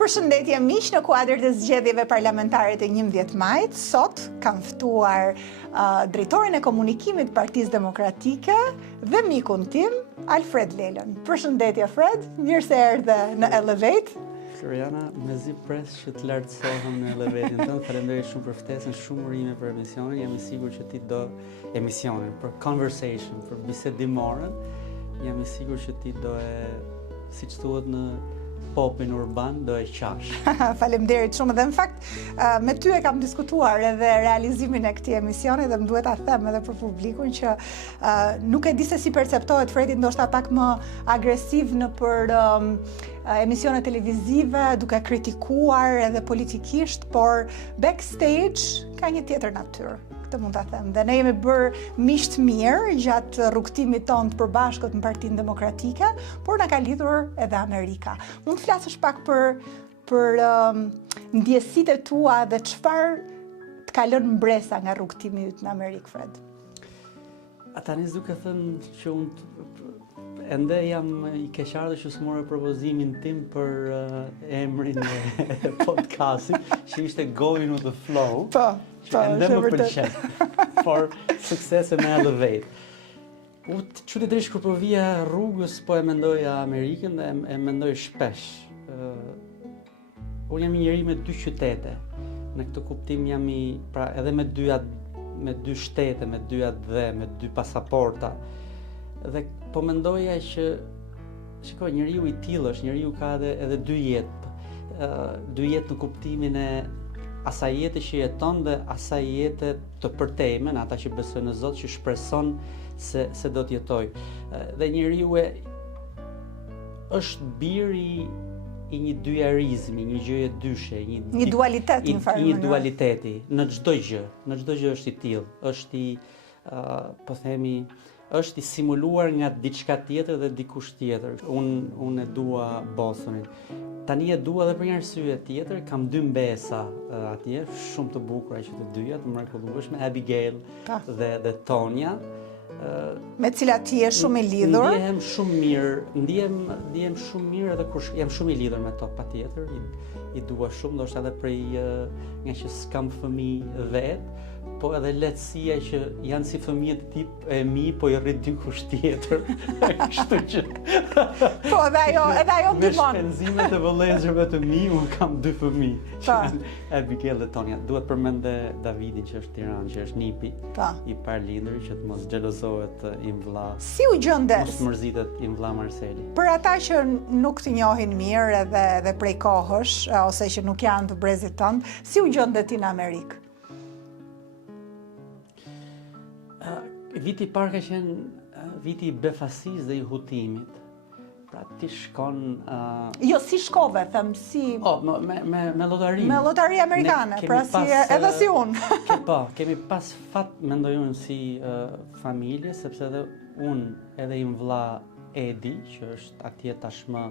Përshëndetje miq, në kuadër të zgjedhjeve parlamentare të 11 majit, sot kam ftuar drejtorin e komunikimit të Partisë Demokratike dhe mikun tim, Alfred Lelën. Përshëndetje Fred, mirë se erdhe në Elevate. Floriana, mezi pres që të lartësohem në Elevatin tënd. Faleminderit shumë për ftesën, shumë urime për emisionin. Jam i sigurt që ti do emisionin për conversation, për bisedimore. Jam i sigurt që ti do siç thuhet në popin urban, do e qash. Faleminderit shumë dhe në fakt me ty e kam diskutuar edhe realizimin e këtij emisioni dhe më duhet ta them edhe për publikun që nuk e di se si perceptohet Fredi, ndoshta pak më agresiv në për emisione televizive, duke kritikuar edhe politikisht, por backstage ka një tjetër natyrë. Këtë mund ta them. Dhe ne jemi bërë miq të mirë gjatë rrugtimit tonë të përbashkët në Partinë Demokratike, por na ka lidhur edhe Amerika. Mund të flasësh pak për ndjesitë e tua dhe çfarë të ka lënë mbresa nga rrugtimi yt në Amerikë, Fred? Tani duke thënë që unë ende jam i keqardhur që s'mora propozimin tim për emrin e podcastit, që ishte Going with the Flow. Ende më pëlqen. For success me Elevate. Çuditërisht kur po vija rrugës, po e mendoja Amerikën dhe e mendoj shpesh. Unë jam i njeri me dy qytete. Në këtë kuptim jam pra edhe me dy shtete, me dy pasaporta. Dhe po mendoja që shikoj, njeriu i tillë është, njeriu ka edhe dy jetë. Dy jetë në kuptimin e asaj jete që jeton dhe asaj jete të përtejme, ata që besojnë në Zot, që shpreson se do të jetoj. Dhe njeriu është biri i një dyjarizmi, një gjëje dyshe, një dualitet në farë mënyrë. Një dualiteti në çdo gjë është i tillë, është po themi, është i simuluar nga diçka tjetër dhe dikush tjetër. Unë e dua Bostonin. Tani e dua edhe për një arsye tjetër, kam dy mbesa atje, shumë të bukura që të dyja, të mrekullueshme, Abigail dhe Tonia. Me cilat ti je shumë i lidhur? Ndihem shumë mirë, ndihem shumë mirë edhe kur jam shumë i lidhur me to, patjetër, i dua shumë, ndoshta edhe prej nga që s'kam fëmijë vet, po edhe lehtësia që janë si fëmijët e mi, po i rrit dikush tjetër. Kështu që po edhe ajo me shpenzimet e vëllezërve të mi, unë kam dy fëmijë, që janë Abigail dhe Tonia. Duhet përmend Davidin që është Tiranë, që është nipi i parlindër, që të mos xhelozohet imvlla. Si u gjendes? Mos mërzitet imvlla Marceli. Për ata që nuk të njohin mirë edhe prej kohësh, ose që nuk janë të brezit tënd, si u gjendet ti në Amerikë? Viti i parë ka qenë viti i befasisë dhe i hutimit. Pra ti shkon... Jo, si shkove, them, si... me lotari. Me lotari amerikane, pra edhe si unë. Kemi pas fat, mendoj unë, si familje, sepse edhe unë edhe i vlla Edi, që është atje tashmë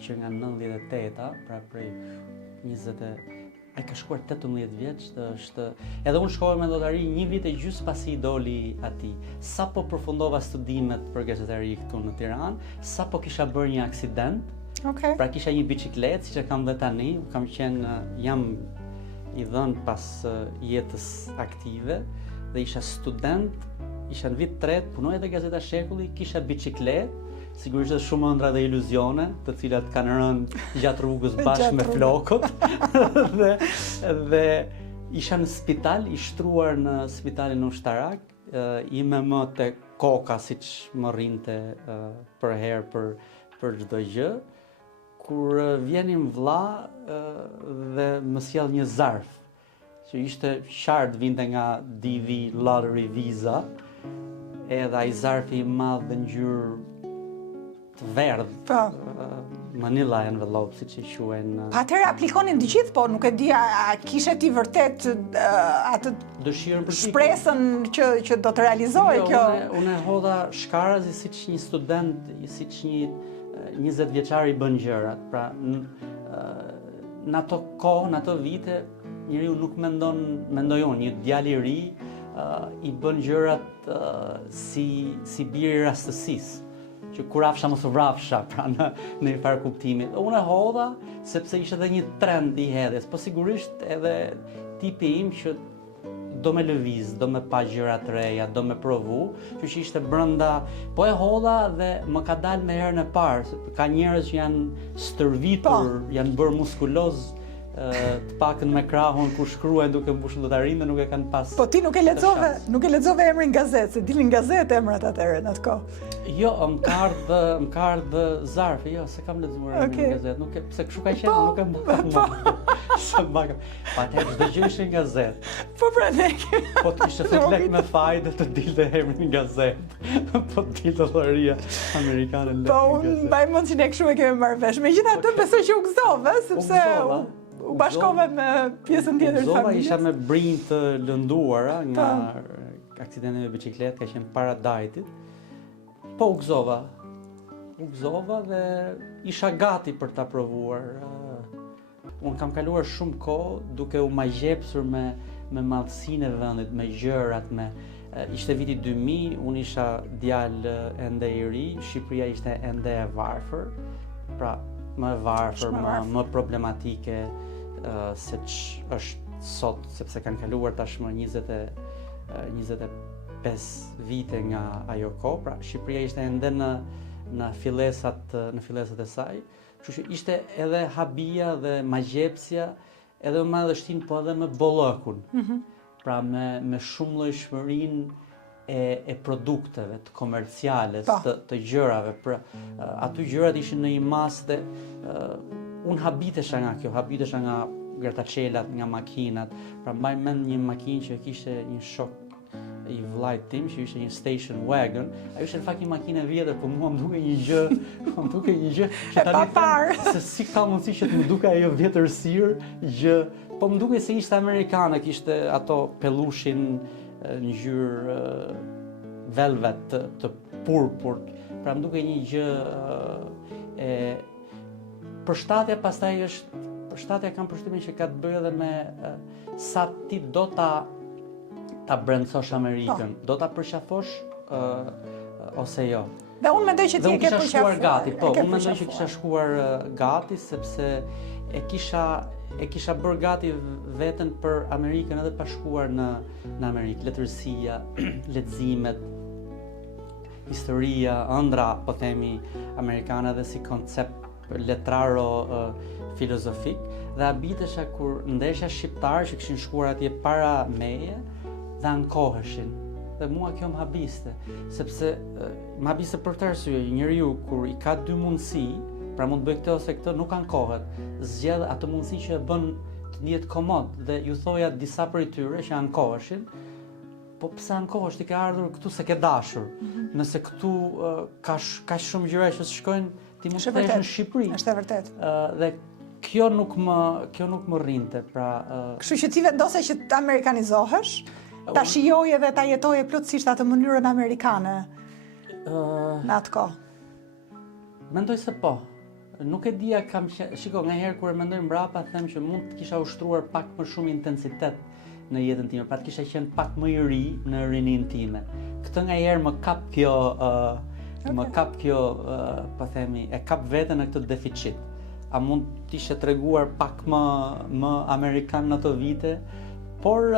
që nga 98-a, pra prej 20... Ai ka shkuar 18 vjeç, edhe unë shkova me lotari një vit e gjysmë pasi i doli atij. Sapo përfundova studimet për gazetari këtu në Tiranë, sapo kisha bërë një aksident. Pra kisha një biçikletë, siç e kam dhe tani, jam i dhënë pas jetës aktive dhe isha student, isha në vit 3, punoj edhe Gazeta Shekulli, kisha biçikletë. Sigurisht edhe shumë ëndra dhe iluzione, të cilat kanë rënë gjatë rrugës bashkë me flokët. dhe isha në spital, i shtruar në spitalin ushtarak, i me më të koka, siç më rrinte për herë për çdo gjë, kur vjenin vlla dhe më sjell një zarf, që ishte qartë vinte nga DV Lottery Visa, edhe ai zarfi i madh dhe ngjyrë verdh, Manila envelope, siç i quajnë. Atëherë aplikonin të gjithë, po nuk e di, a kishe ti vërtet atë dëshirën për shpresën që do të realizohej kjo? Unë e hodha shkarazi siç një student, siç një 20 vjeçar i bën gjërat. Pra në ato kohë, në ato vite, njeriu nuk mendoj unë, një djalë i ri i bën gjërat si biri i rastësisë. që kur rafsha mos u vrafsha, pra në një farë kuptimi. Unë e hodha sepse ishte edhe një trend i hedhjes, po sigurisht edhe tipi im që do me lëviz, do me pa gjëra të reja, do me provu, që ishte brenda, po e hodha dhe më ka dalë me herën e parë, ka njerëz që janë stërvitur, janë bërë muskuloz, të pakën me krahun kur shkruajnë duke mbushur llotarinë dhe nuk e kanë pas. Po ti nuk e lexove emrin gazetë, se dilin gazetë emrat atëherë në atë kohë. Jo, më ka ardhë zarfi, jo, se kam lexuar emrin gazetë, nuk e pse kështu ka qenë, nuk e mbaj. Se mbaj. Atëherë çdo gjë ishte në gazetë. Po pra ne. Po të kishte thënë lek me fajde të dilte emrin në gazetë. Po dilte llotaria amerikane lek. Po unë mbaj mend që ne kështu e kemi marrë vesh. Megjithatë besoj që u gëzove, sepse u bashkove me pjesën tjetër të familjes. Isha me brinj të lënduara nga aksidenti me biçikletë, ka qenë para dajtit. Po u gëzova dhe isha gati për ta provuar. Unë kam kaluar shumë kohë duke u magjepsur me madhësinë e vendit, me gjërat, ishte viti 2000, unë isha djalë ende i ri, Shqipëria ishte ende e varfër, pra më e varfër, më problematike se që është sot, sepse kanë kaluar tashmë 25 vite nga ajo kohë, pra Shqipëria ishte ende në fillesat e saj, kështu që ishte edhe habia dhe magjepsja, edhe me madhështinë, po edhe me bollëkun, pra me shumë llojshmërinë e produkteve, të komerciales, të gjërave, pra aty gjërat ishin në një masë dhe unë habitesha nga kjo, habitesha nga grattacielat, nga makinat, pra mbaj mend një makinë që kishte një shok i vllajt tim, që ishte një station wagon, ajo ishte në fakt një makinë e vjetër, po mua më duke një gjë që tani se si ka mundësi që të më duke ajo vjetërsirë gjë, po më duke se ishte amerikane, kishte ato pellushin në ngjyrë velvet të purpur, pra më duke një gjë përshtatja pastaj është, përshtatja kam përshtypjen që ka të bëjë edhe me sa ti do ta brendësosh Amerikën, do ta përqafosh ose jo. Dhe unë mendoj që ti e ke përqafuar gati, po, unë mendoj që kisha shkuar gati sepse e kisha bërë gati veten për Amerikën edhe pa shkuar në Amerikë, letërsia, leximet, historia, ëndra, po themi amerikane dhe si koncept letraro filozofik, dhe habitesha kur ndeshja shqiptarë që kishin shkuar atje para meje dhe ankoheshin. Dhe mua kjo më habiste, sepse më habiste për këtë arsye, njeriu kur i ka dy mundësi, pra mund të bëj këtë ose këtë, nuk ankohet, zgjedh atë mundësi që e bën të ndihet komod, dhe ju thoja disa prej tyre që ankoheshin, po pse ankohesh, ti ke ardhur këtu se ke dashur. Nëse këtu ka shumë gjëra që shkojnë, ti mund të kthehesh në Shqipëri. Është e vërtetë. Dhe kjo nuk më rrinte, pra. Kështu që ti vendose që të amerikanizohesh, ta shijoje dhe ta jetoje plotësisht atë mënyrën amerikane në atë kohë. Mendoj se po. Nuk e dija shiko, ngaherë kur e mendoj mbrapa, them që mund të kisha ushtruar pak më shumë intensitet në jetën time, pra të kisha qenë pak më i ri në rinin time. Këtë ngaherë më kap kjo, po themi, e kap veten në këtë deficit. A mund të ishe treguar pak më amerikan në ato vite, por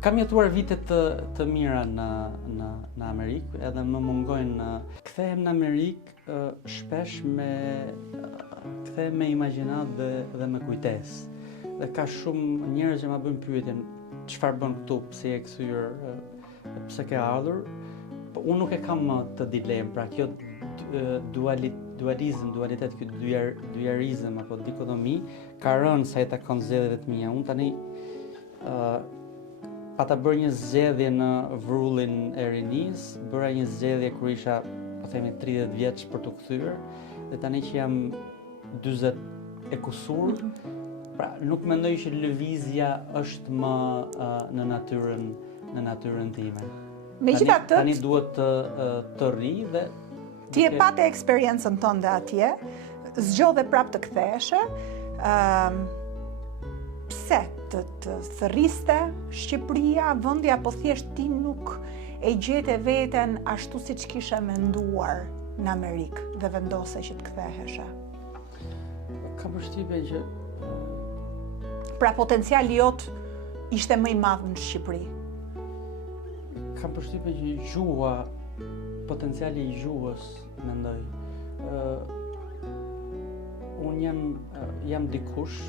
kam jetuar vite të mira në Amerikë, edhe më mungojnë. Kthehem në Amerikë shpesh me imagjinat dhe me kujtesë. Dhe ka shumë njerëz që ma bëjnë pyetjen, çfarë bën këtu, pse je kthyer, pse ke ardhur? Po unë nuk e kam të dilemë, pra kjo dualitet, kjo dyjarizëm apo dikotomi ka rënë sa i takon zgjedhjeve të mia. Unë tani pata bërë një zgjedhje në vrullin e rinis, bëra një zgjedhje kur isha, po themi, 30 vjeç për të kthyer, dhe tani që jam 40 e kusur, pra nuk mendoj që lëvizja është më në natyrën time. Megjithatë, tani duhet të rri dhe ti e pate eksperiencën tënde atje, zgjodhe prap të ktheheshe. Pse të thërriste Shqipëria, vendi, apo thjesht ti nuk e gjete veten ashtu siç kishe menduar në Amerikë dhe vendose që të ktheheshe? Kam përshtypjen që pra potenciali jot ishte më i madh në Shqipëri. Kam përshtypjen që gjuha, potenciali i gjuhës, mendoj. Unë jam dikush,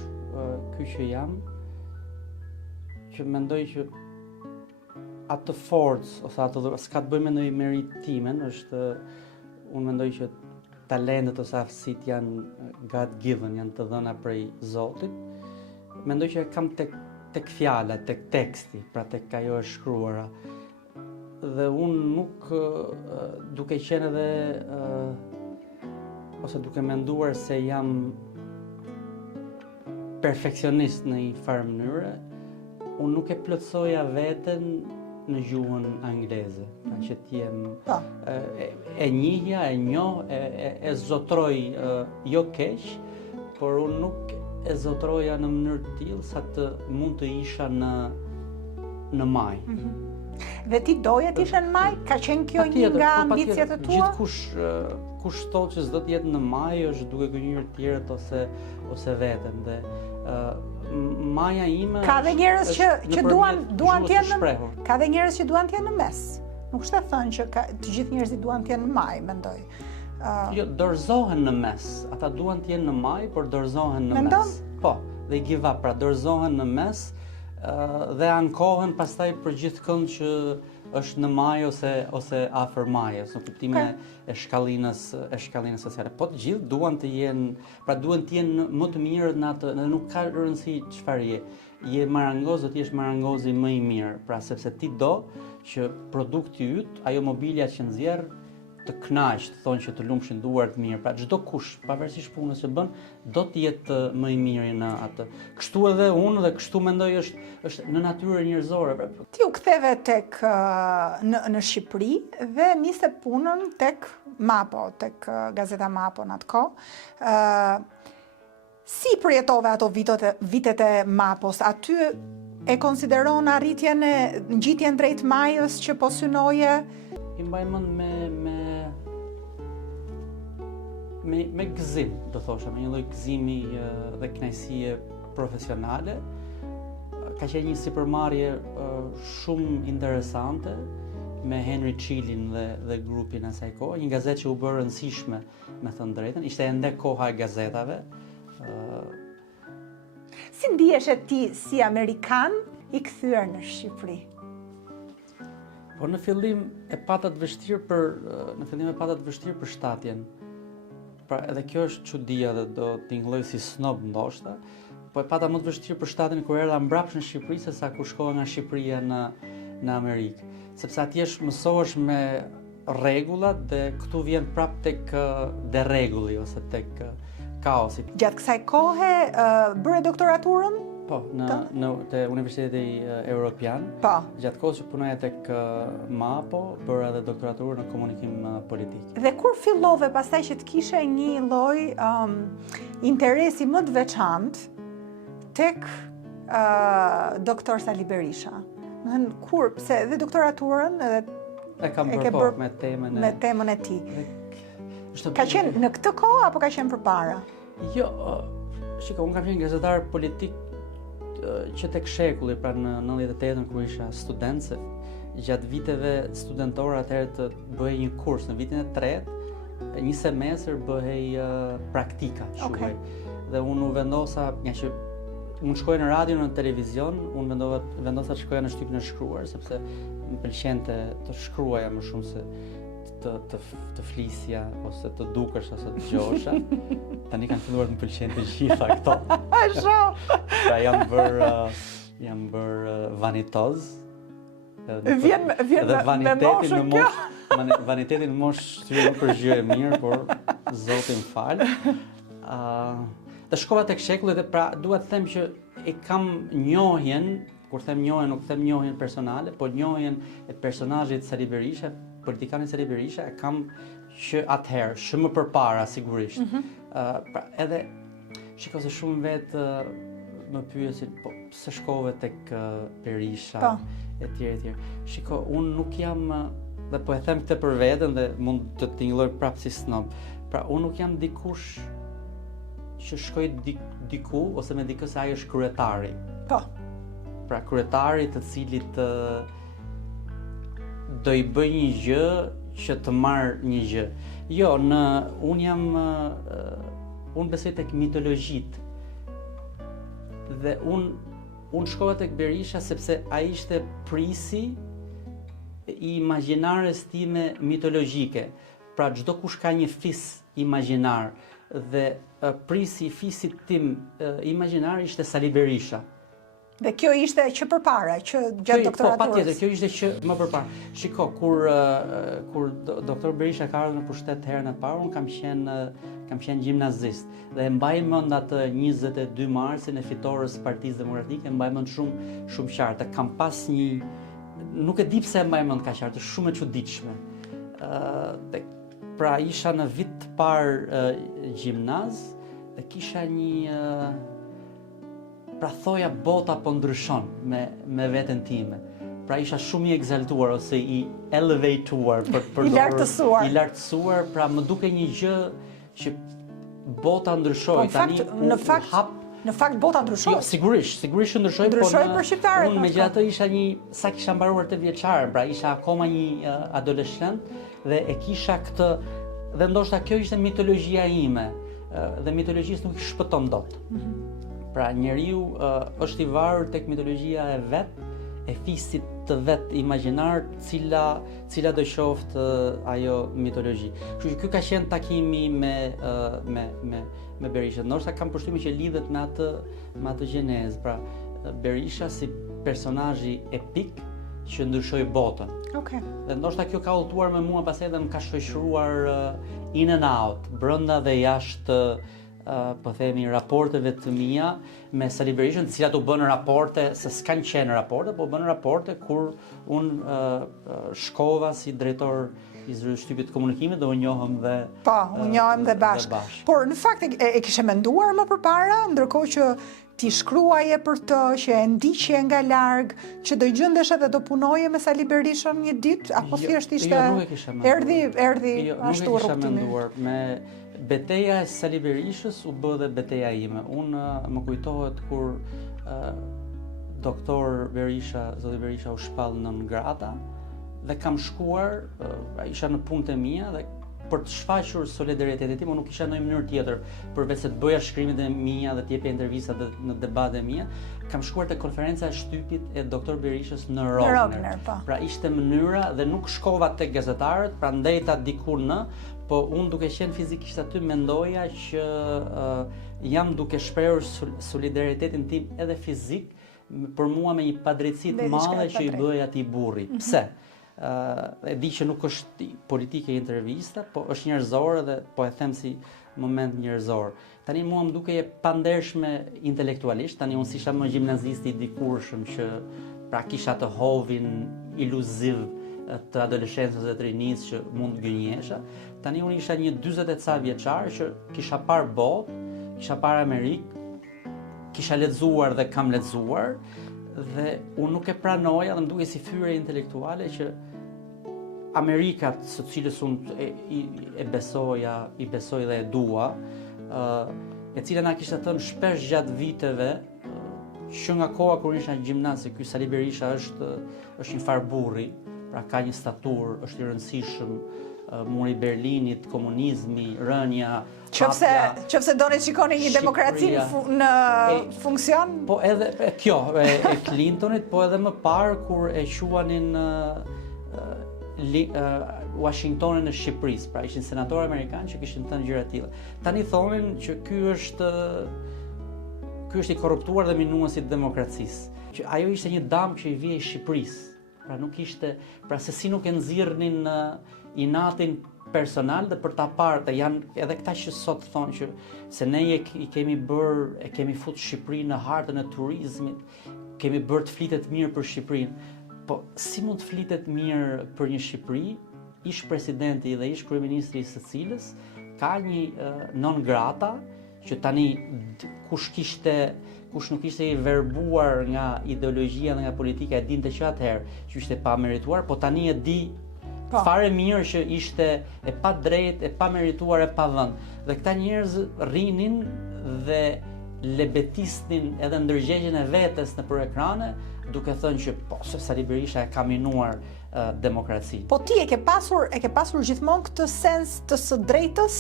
ky që jam, që mendoj që atë forcë ose atë s'ka të bëjë me ndonjë meritimin, unë mendoj që talentet ose aftësitë janë God given, janë të dhëna prej Zotit. Mendoj që e kam tek fjala, tek teksti, pra tek ajo e shkruara. Dhe unë nuk, duke qenë edhe ose duke menduar se jam perfeksionist në një farë mënyre, unë nuk e plotësoja veten në gjuhën angleze, pra që t'jem e njihja, e njoh, e zotroj jo keq, por unë nuk e zotroja në mënyrë të tillë sa të mund të isha në maj. Dhe ti doje të ishe në maj? Ka qenë kjo një nga ambicjet e tua? Gjithkush kush thotë që s'do të jetë në maj është duke gënjur të tjerët ose veten. Dhe maja ime ka dhe njerëz që duan të jenë ka dhe njerëz që duan të jenë në mes. Nuk është e thënë që të gjithë njerëzit duan të jenë në maj, mendoj. Jo, dorëzohen në mes. Ata duan të jenë në maj, por dorëzohen në mes. Po, they give up, pra dorëzohen në mes dhe ankohen pastaj për gjithkënd që është në maj ose afër majës, në kuptimin e shkallinës sociale. Po të gjithë duan të jenë, pra duan të jenë më të mirët në atë, dhe nuk ka rëndësi çfarë je. Je marangoz, do të jesh marangozi më i mirë, pra sepse ti do që produkti yt, ajo mobilja që nxjerr, të kënaq, të thonë që të lumshin duart mirë. Pra çdo kush, pavarësisht punës që bën, do të jetë më i miri në atë. Kështu edhe unë dhe kështu mendoj është në natyrën njerëzore. Ti u ktheve në Shqipëri dhe nise punën tek Mapo, tek gazeta Mapo në atë kohë. Si përjetove ato vitet e Mapos? Aty e konsideron arritjen e ngjitjen drejt majës që po synoje? I mbaj mend me gëzim, do thosha, me një lloj gëzimi dhe kënaqësie profesionale. Ka qenë një sipërmarrje shumë interesante me Henry Çilin dhe grupin e asaj kohe, një gazetë që u bë rëndësishme, me thënë drejtën, ishte ende koha e gazetave. Si ndihesh ti si amerikan i kthyer në Shqipëri? Po në fillim e pata të vështirë për shtatjen. Pra edhe kjo është çudia dhe do t'ingëlloj si snob ndoshta, po e pata më të vështirë për shtatjen kur erdha mbrapsht në Shqipëri se sa kur shkova nga Shqipëria në Amerikë. Sepse atje mësohesh me rregullat dhe këtu vjen prap tek derregulli ose tek kaosi. Gjatë kësaj kohe bëre doktoraturën? Po, te Universiteti Europian. Po. Gjatë kohës që punoja tek Mapo, bëra edhe doktoraturën në komunikim politik. Dhe kur fillove pastaj që të kishe një lloj interesi më të veçantë tek doktor Sali Berisha? Kur, pse edhe doktoraturën edhe e kam bërë me temën e tij. Ka qenë në këtë kohë apo ka qenë përpara? Jo, shiko, unë kam qenë gazetar politik që tek shekulli, pra në 98-ën kur isha student, gjatë viteve studentore atëherë të bëhej një kurs në vitin e tretë, një semestër bëhej praktika, quhej. Dhe unë u vendosa, nga që unë shkoja në radio, në televizion, unë vendosa të shkoja në shtypin e shkruar, sepse më pëlqente të shkruaja më shumë se të flisja ose të dukesh ose të dëgjosha. Tani kanë filluar të më pëlqejnë të gjitha këto. Pra jam bër vanitoz. Vjen me moshën kjo. Vanitetin në moshë shtyri nuk është gjë e mirë, por Zoti më fal. Dhe shkova tek shekulli dhe pra dua të them që e kam njohjen, kur them njohjen nuk them njohjen personale, po njohjen e personazhit Sali Berisha, politikanit Sali Berisha, e kam që atëherë, shumë më përpara sigurisht. Pra edhe shiko se shumë vetë më pyesin, po pse shkove tek Berisha, Po. etj etj. Shiko, unë nuk jam dhe po e them këtë për veten dhe mund të tingëlloj prapë si snob. Pra unë nuk jam dikush që shkoj diku ose me dikë se ai është kryetari. Po. Pra kryetari të cilit do i bëj një gjë që të marr një gjë. Jo, unë besoj tek mitologjit. Dhe unë shkova tek Berisha sepse ai ishte prisi i imagjinarës time mitologjike. Pra çdo kush ka një fis imagjinar dhe prisi i fisit tim imagjinar ishte Sali Berisha. Dhe kjo ishte që përpara, që gjatë doktoraturës. Po, patjetër, kjo ishte që më përpara. Shiko, kur doktor Berisha ka ardhur në pushtet herën e parë, unë kam qenë gjimnazist dhe e mbaj mend atë 22 marsin e fitores së Partisë Demokratike, e mbaj mend shumë qartë. Kam pas nuk e di pse e mbaj mend kaq qartë, shumë e çuditshme. Pra isha në vit të parë gjimnaz dhe kisha pra thoja bota po ndryshon me veten time. Pra isha shumë i egzaltuar ose i elevatuar I lartësuar, pra më duke një gjë që bota ndryshoi. Në fakt bota ndryshoi. Jo, sigurisht ndryshoi, për shqiptarët. Unë megjithatë sa kisha mbaruar të vjeçar, pra isha akoma një adoleshent dhe e kisha këtë dhe ndoshta kjo ishte mitologjia ime. Dhe mitologjisë nuk i shpëton dot. Pra njeriu është i varur tek mitologjia e vet, e fisit të vet imagjinar, cila do qoftë ajo mitologji. Kështu që ky ka qenë takimi me Berisha. Ndoshta kam përshtypjen që lidhet me atë gjenezë. Pra Berisha si personazhi epik që ndryshoi botën. Okay. Dhe ndoshta kjo ka udhëtuar me mua pastaj dhe më ka shoqëruar in and out, brenda dhe jashtë po themi raporteve të mia me Sali Berishën, të cilat u bën raporte, se s'kan qenë raporte, po bën raporte kur unë shkova si drejtor i shtypit të komunikimit dhe u njohëm dhe Po, u njohëm dhe bashkë. Por në fakt e kishe menduar më përpara, ndërkohë që ti shkruaje për të, që e ndiqje nga larg, që do gjendesh edhe do punoje me Sali Berishën një ditë, apo thjesht ishte erdhi ashtu rrugtimi? Beteja e Sali Berishës u bë dhe beteja ime. Unë më kujtohet kur doktor Berisha, zoti Berisha u shpall nën Grata dhe kam shkuar, isha në punët e mia dhe për të shfaqur solidaritetin tim, unë nuk kisha ndonjë mënyrë tjetër përveç se të bëja shkrimet e mia dhe të jepja intervista në debatet e mia, kam shkuar te konferenca e shtypit e doktor Berishës në Rogner. Pra ishte mënyra dhe nuk shkova tek gazetarët, pra ndejta diku po unë duke qenë fizikisht aty mendoja që jam duke shprehur solidaritetin tim edhe fizik për mua me një padrejtësi të madhe që i bëj atij burri. Pse? E di që nuk është politike intervista, po është njerëzore dhe po e them si moment njerëzor. Tani mua më duke e pandershme intelektualisht, tani unë s'isha më gjimnazisti i dikurshëm që pra kisha të hovin iluziv të adoleshencës dhe të rinisë që mund gënjesha. Tani unë isha një 40 e ca vjeçar që kisha parë botë, kisha parë Amerikë, kisha lexuar dhe kam lexuar dhe unë nuk e pranoja dhe më duke si fyre intelektuale që Amerikat, së cilës unë i besoj dhe e dua, e cila na kishte thënë shpesh gjatë viteve që nga koha kur isha në gjimnaz, se ky Sali Berisha është një far burri, pra ka një statur, është i rëndësishëm, muri i Berlinit, komunizmi, rënja, Qofse doni shikoni një demokraci në funksion? Po edhe kjo, e Clintonit, po edhe më parë kur e quanin Washingtonin e Shqipërisë, pra ishin senatorë amerikanë që kishin thënë gjëra të tilla. Tani thonin që ky është i korruptuar dhe minuesi i demokracisë. Që ajo ishte një dam që i vije Shqipërisë. Pra nuk ishte, pra se si nuk e nxirrnin inatin personal dhe për ta parë, dhe janë edhe këta që sot thonë që se ne i kemi futur Shqipërinë në hartën e turizmit, kemi bërë të flitet mirë për Shqipërinë. Po si mund të flitet mirë për një Shqipëri, ish presidenti dhe ish kryeministri së cilës ka një non grata që tani kush kishte kush nuk ishte i verbuar nga ideologjia dhe nga politika e dinte që atëherë që ishte pa merituar, po tani e di fare mirë që ishte e pa drejt, e pa merituar, e pa vënd. Dhe këta njerëz rrinin dhe lebetisnin edhe ndërgjegjen e vetes nëpër ekrane, duke thënë që po, se Sali Berisha e ka minuar demokracinë. Po ti e ke pasur gjithmonë këtë sens të së drejtës,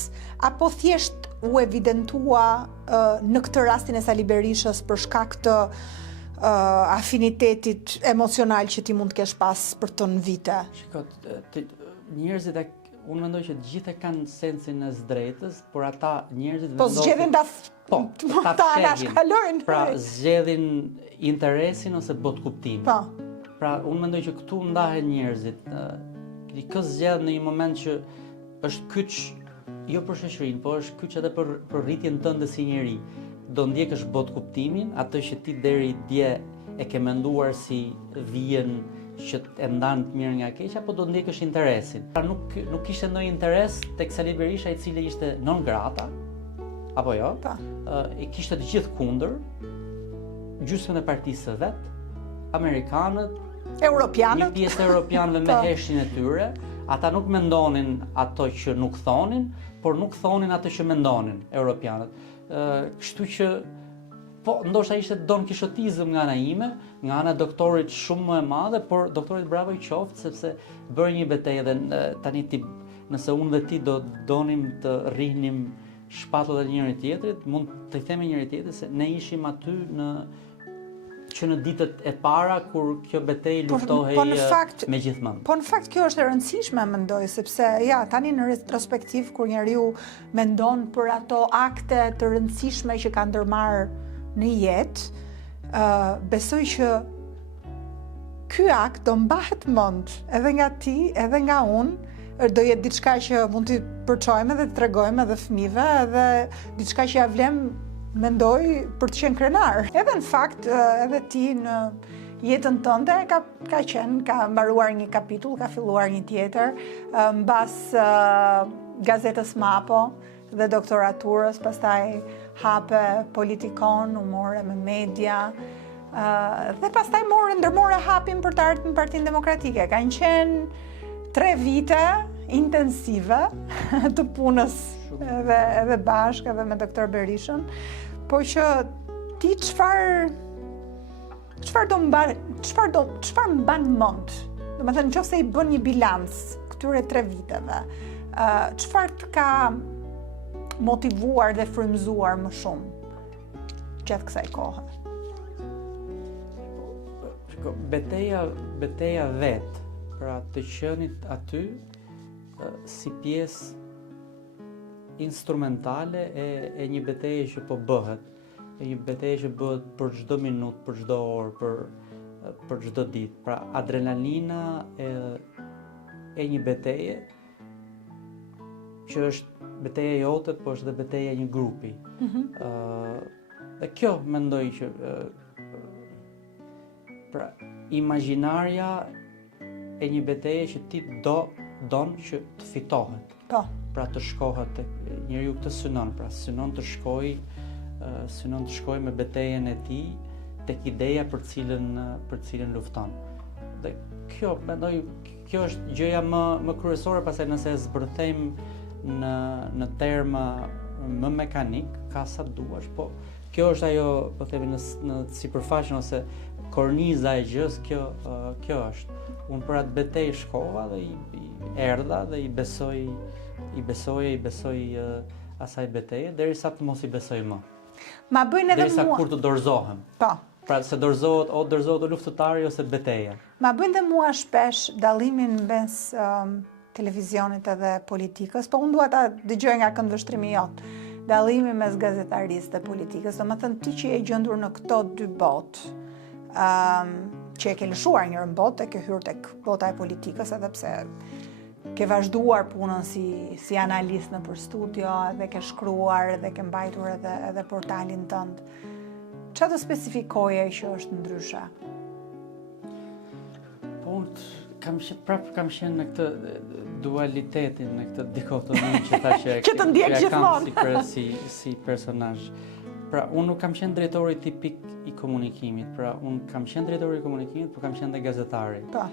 apo thjesht u evidentua në këtë rastin e Sali Berishës për shkak të afinitetit emocional që ti mund të kesh pas për të në vite? Njerëzit unë mendoj që të gjithë kanë sensin e së drejtës, por ata njerëzit po zgjedhin ta anashkalojnë. Pra zgjedhin interesin ose botkuptimin. Po. Pra unë mendoj që këtu ndahen njerëzit. Kë zgjedh në një moment që është kyç jo për shoqërinë, po është kyç edhe për rritjen tënde si njeri. Do ndjekësh botkuptimin, atë që ti deri dje e ke menduar si vijën që e ndan të mirë nga keq, apo do ndjekësh interesin. Pra nuk kishte ndonjë interes tek Sali Berisha, i cili ishte non grata, apo jo? I kishte të gjithë kundër, gjysmën e partisë së vet, amerikanët, europianët, një pjesë e europianëve me heshin e tyre, ata nuk mendonin ato që nuk thonin, por nuk thonin ato që mendonin europianët. Kështu që po ndoshta ishte don kishotizëm nga ana ime, nga ana doktorit shumë më e madhe, por doktorit bravo i qoftë sepse bëri një betejë dhe tani nëse unë dhe ti do donim të rrihnim shpatullat e njëri tjetrit, mund të themi njëri tjetrit se ne ishim aty që në ditët e para kur kjo betejë luftohej me gjithmonë. Po në fakt kjo është e rëndësishme, mendoj, sepse tani në retrospektiv kur njeriu mendon për ato akte të rëndësishme që ka ndërmarrë në jetë, besoj që ky akt do mbahet mend edhe nga ti, edhe nga unë, do jetë diçka që mund t'i përçojmë dhe t'i tregojmë edhe fëmijëve, edhe diçka që ja vlem, mendoj, për të qenë krenar. Edhe në fakt, edhe ti në jetën tënde ka mbaruar një kapitull, ka filluar një tjetër, mbas gazetës Mapo dhe doktoraturës, pastaj hape Politikon, u more me media, dhe pastaj ndërmore hapin për të ardhur në Partinë Demokratike. Kanë qenë 3 vite intensive të punës edhe bashkë edhe me doktor Berishën, po që ti çfarë mban mend? Domethënë nëse i bën një bilans këtyre 3 viteve, çfarë të ka motivuar dhe frymëzuar më shumë gjatë kësaj kohe? Beteja vet, pra të qenit aty si pjesë instrumentale e një beteje që po bëhet, e një beteje që bëhet për çdo minutë, për çdo orë, për çdo ditë. Pra adrenalina e një beteje që është beteja jote, po është dhe beteja e një grupi. Dhe kjo mendoj që pra imagjinarja e një beteje që ti don që të fitohet. Po. Pra të shkohet tek njeriu këtë synon, pra synon të shkoj me betejën e tij tek ideja për cilën lufton. Dhe kjo mendoj kjo është gjëja më kryesore, pastaj nëse e zbërthejmë në terma më mekanik, ka sa duash, po kjo është ajo, po themi në sipërfaqen ose korniza e gjës, kjo është. Unë për atë betejë shkova dhe i erdha dhe i besoj asaj beteje derisa të mos i besoj më. Ma bëjnë edhe derisa kur të dorëzohem. Po. Pra se dorëzohet o luftëtari ose beteja. Ma bëjnë dhe mua shpesh dallimin mes televizionit edhe politikës, po unë dua ta dëgjoj nga këndvështrimi jot. Dallimi mes gazetarisë dhe politikës, domethënë ti që je gjendur në këto 2 botë, që e ke lëshuar njërën botë, e ke hyrë tek bota e politikës, edhe pse ke vazhduar punën si analist në për studio, edhe ke shkruar, edhe ke mbajtur edhe portalin tënd. Çfarë do specifikoje që është ndryshe? Po, kam qenë në këtë dualitetin, në këtë dikotomi që tha që që të ndjek gjithmonë si personazh. Pra, unë nuk kam qenë drejtori tipik i komunikimit, pra, unë kam qenë drejtori i komunikimit, por kam qenë dhe gazetari. Po.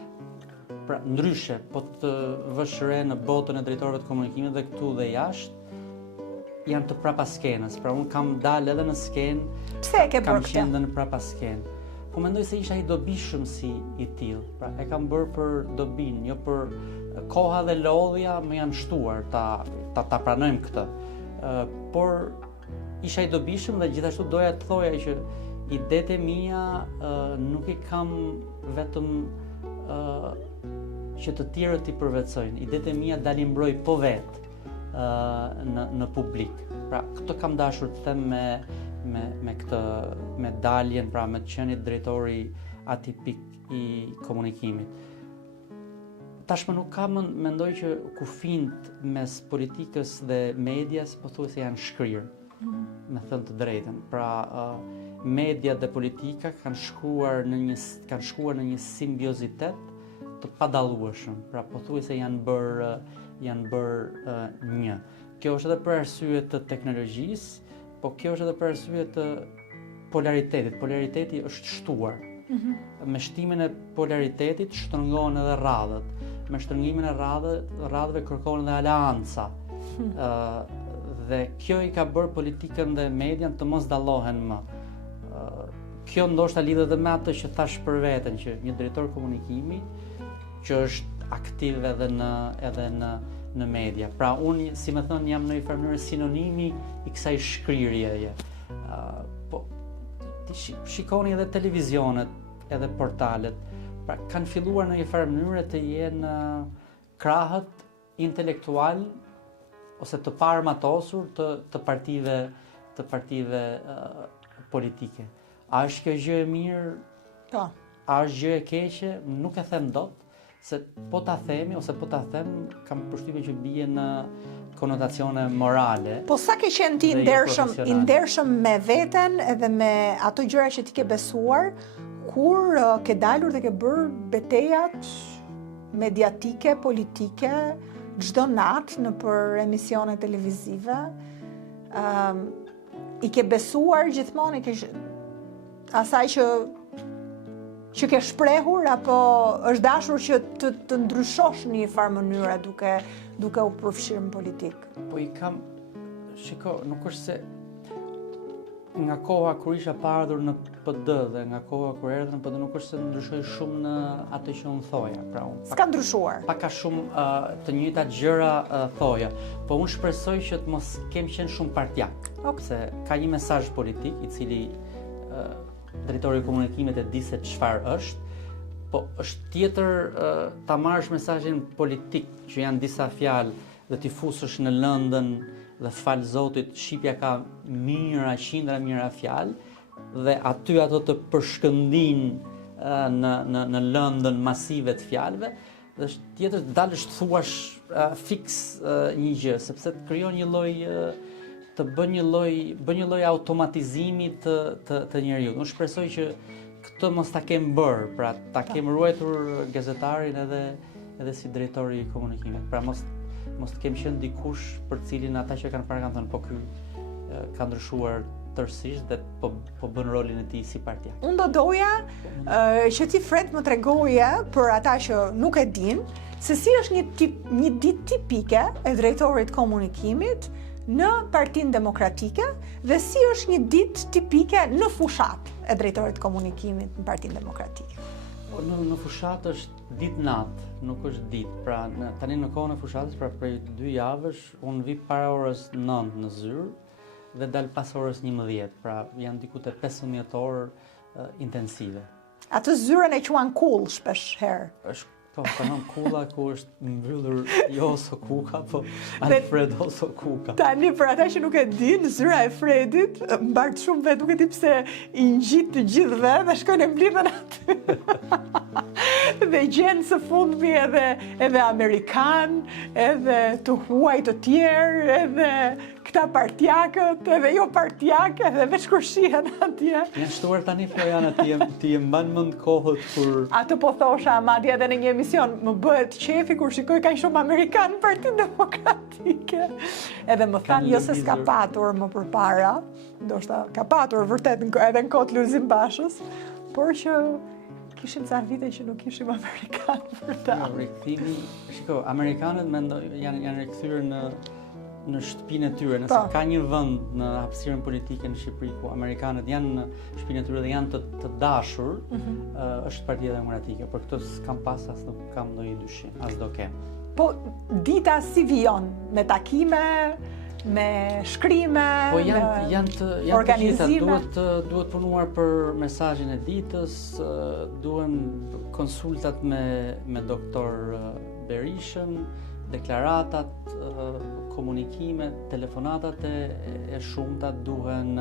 Pra, ndryshe, po të vësh re në botën e drejtorëve të komunikimit dhe këtu dhe jashtë, janë të prapa skenës. Pra, unë kam dalë edhe në skenë, Pse e ke kam bërë qenë këtë? dhe në prapa skenë. Po mendoj se isha i dobishëm si i tillë. Pra, e kam bërë për dobin, jo për koha dhe lodhja më janë shtuar ta pranojmë këtë. Por isha i dobishëm dhe gjithashtu doja të thoja që idetë e mia nuk i kam vetëm që të tjerët i përvetsojnë. Idetë e mia dalin mbroj po vetë në publik. Pra, këtë kam dashur të them me këtë me daljen, pra me qenit drejtori atipik i komunikimit. Tashmë nuk kam mendoj që kufijt mes politikës dhe medias pothuajse janë shkrirë, me thënë të drejtën. Pra, media dhe politika kanë shkuar në një simbiozitet të padallueshëm. Pra, pothuajse janë bërë një. Kjo është edhe për arsye të teknologjisë, po kjo është edhe për arsye të polaritetit. Polariteti është shtuar. Me shtimin e polaritetit shtrëngohen edhe radhët. Me shtrëngimin e radhëve kërkohen edhe aleanca. Dhe kjo i ka bërë politikën dhe median të mos dallohen më. Kjo ndoshta lidhet edhe me atë që thash për veten, që një drejtor komunikimi që është aktiv edhe në media. Pra, unë, si më thënë, jam në një farë mënyrë sinonimi i kësaj shkrirjeje. Po, shikoni edhe televizionet, edhe portalet, pra, kanë filluar në një farë mënyrë të jenë krahët intelektual ose të paarmatosur të partive politike. A është kjo gjë e mirë? Po. A është gjë e keqe? Nuk e them dot. Se po ta themi ose po ta them, kam përshtypjen që bie në konotacione morale. Po sa ke qenë ti i ndershëm me veten edhe me ato gjëra që ti ke besuar, kur ke dalur dhe ke bërë betejat mediatike, politike, çdo natë nëpër emisione televizive, i ke besuar gjithmonë, asaj që ke shprehur, apo është dashur që të ndryshosh në një farë mënyre duke u përfshirë në politikë? Po i kam, shiko, nuk është se nga koha kur isha pa ardhur në PD dhe nga koha kur erdhëm në PD nuk është se ndryshoj shumë në atë që unë thoja. Pra, s'ka ndryshuar. Paka shumë të njëjta gjëra thoja, po unë shpresoj që të mos kem qenë shumë partjak. Se ka një mesazh politik i cili drejtori i komunikimit e di se çfarë është, po është tjetër ta marrësh mesazhin politik që janë disa fjalë dhe t'i fusësh në lëndën dhe fal Zotit shqipja ka qindra mijëra fjalë dhe aty ato të përshkëndin në lëndën masive të fjalëve dhe është tjetër të dalësh të thuash fiks një gjë, sepse të krijon një lloj të bën një lloj automatizimi të njeriut. Unë shpresoj që këtë mos ta kem bërë, pra ta kem ruajtur gazetarin edhe si drejtori i komunikimit. Pra mos të kem qenë dikush për cilin ata që kanë parë kanë thënë, po ky ka ndryshuar tërësisht dhe po bën rolin e tij si partijak. Unë do doja që ti Fred më tregoje për ata që nuk e din, se si është një ditë tipike e drejtorit komunikimit në Partinë Demokratike dhe si është një ditë tipike në fushat e drejtorit komunikimit në Partinë Demokratike. Në fushat është ditë-natë, nuk është ditë. Pra, tani në kohën e fushatës, pra prej 2 javësh, unë vi para orës 9 në zyrë dhe dal pas orës 11. Pra, janë diku te 15 orë intensive. Atë zyrën e quan kull shpesh herë. Po, kanon kulla ku është mbyllur jo ose kuka, po Alfred ose kuka. Tani, për ata që nuk e din, zyra e Fredit mbart shumë vetë, nuk e di pse i ngjit të gjithëve dhe shkojnë e mblidhen aty. Dhe gjenë së fundmi edhe Amerikan, edhe të huaj të tjerë, edhe këta partjakët, edhe jo partjakët, edhe veç kur shihen atje. Janë shtuar tani Floriana, ti e mban mend kohët kur Atë po thosha madje edhe në një emision, më bëhet qefi kur shikoj kaq shumë Amerikanë në Partinë Demokratike. Edhe më thanë jo se s'ka patur më përpara, ndoshta ka patur vërtet edhe në kohët Lulzim Bashës, por që kishim ca vite që nuk kishim Amerikanë vërtet. Rikthimi, shiko, Amerikanët janë rikthyer në shtëpinë e tyre, nëse ka një vend në hapësirën politike në Shqipëri ku Amerikanët janë në shtëpinë e tyre dhe janë të dashur, është Partia Demokratike. Për këtë s'kam pas as nuk kam ndonjë dyshim, as do kem. Po dita si vijon me takime, me shkrime, janë organizime. Duhet punuar për mesazhin e ditës, duhen konsultat me doktor Berishën, deklaratat, komunikimet, telefonatat e shumta, duhen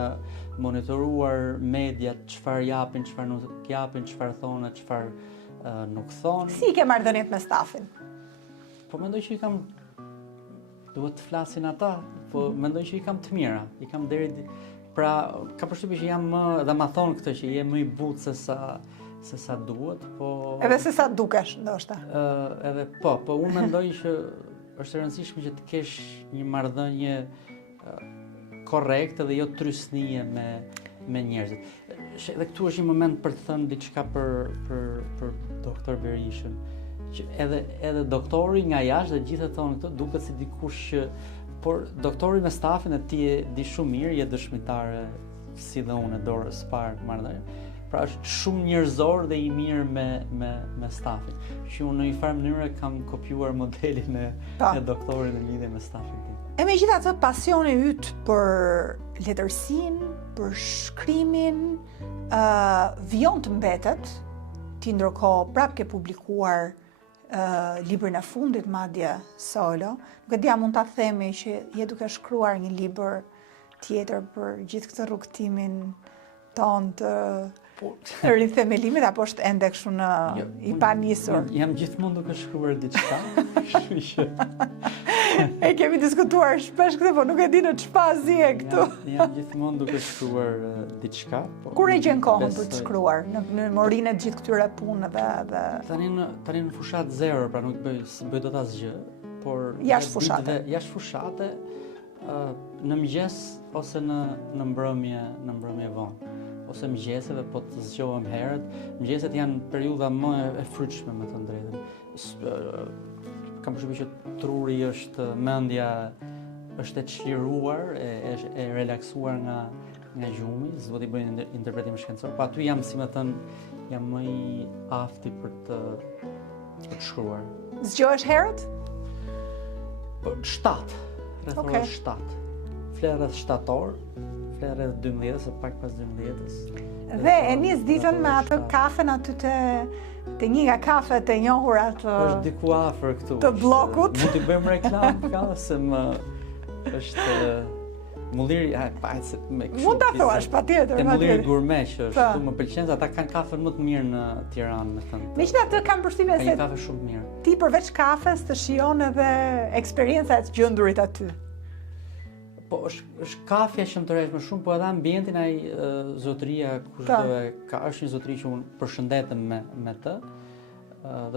monitoruar mediat, çfarë japin, çfarë nuk japin, çfarë thonë, çfarë nuk thonë. Si ke marrëdhëniet me stafin? Po mendoj që i kam, duhet të flasin ata, po mendoj që i kam të mira, i kam deri, pra ka përshtypjen që jam më, dhe ma thonë këtë që je më i butë se sa duhet, po edhe se sa dukesh ndoshta. Edhe po unë mendoj që është e rëndësishme që të kesh një marrëdhënie korrekte dhe jo trysnie me njerëzit. Dhe këtu është një moment për të thënë diçka për doktor Berishën. Që edhe doktori nga jashtë dhe gjithë thonë këto duket si dikush që, por doktori me stafin e ti e di shumë mirë, je dëshmitare si dhe unë e dorës parë marrëdhënie. Pra është shumë njerëzor dhe i mirë me stafin. Që unë në një farë mënyrë kam kopjuar modelin e doktorin në lidhje me stafin tim. E megjithatë, pasioni yt për letërsinë, për shkrimin, vijon të mbetet. Ti ndërkohë prap ke publikuar librin e fundit madje solo. Nuk e dia mund ta themi që je duke shkruar një libër tjetër për gjithë këtë rrugtimin ton të rithemelimit, apo është ende kështu në i panisur? Jam gjithmonë duke shkruar diçka, kështu që e kemi diskutuar shpesh këtë, po nuk e di në çfarë zie këtu. Jam gjithmonë duke shkruar diçka. Kur e gjen kohën për të shkruar në morinë e gjithë këtyre punëve dhe tani në fushat zero, pra nuk bëj dot asgjë, por jashtë fushate, në mëngjes ose në mbrëmje vonë. Ose mëngjeseve, po të zgjohem herët. Mëngjeset janë periudha më e frytshme, me të drejtën. Kam përshtypjen që truri është, mendja është e çliruar, e relaksuar nga gjumi, s'do t'i bëj interpretim shkencor, po aty jam, si më thënë, jam më i afti për të shkruar. Zgjohesh herët? 7, rreth orës 7. Fle rreth 7 orë. Rreth 12, se pak pas 12-s. Dhe e nis ditën me atë kafen aty te një nga kafet e njohura të është diku afër këtu. Të bllokut. Mund t'i bëjmë reklam ka se është mulliri, mund ta thuash patjetër. Te mulliri gurme që është këtu, më pëlqen, ata kanë kafen më të mirë në Tiranë, me thënë. Megjithatë kam përshtypjen se një kafe shumë mirë. Ti përveç kafes të shijon edhe eksperienca e të gjendurit aty. Po është kafja që më tërheq më shumë, po edhe ambientin ai zotëria kushdo ka, është një zotëri që unë përshëndetem me të.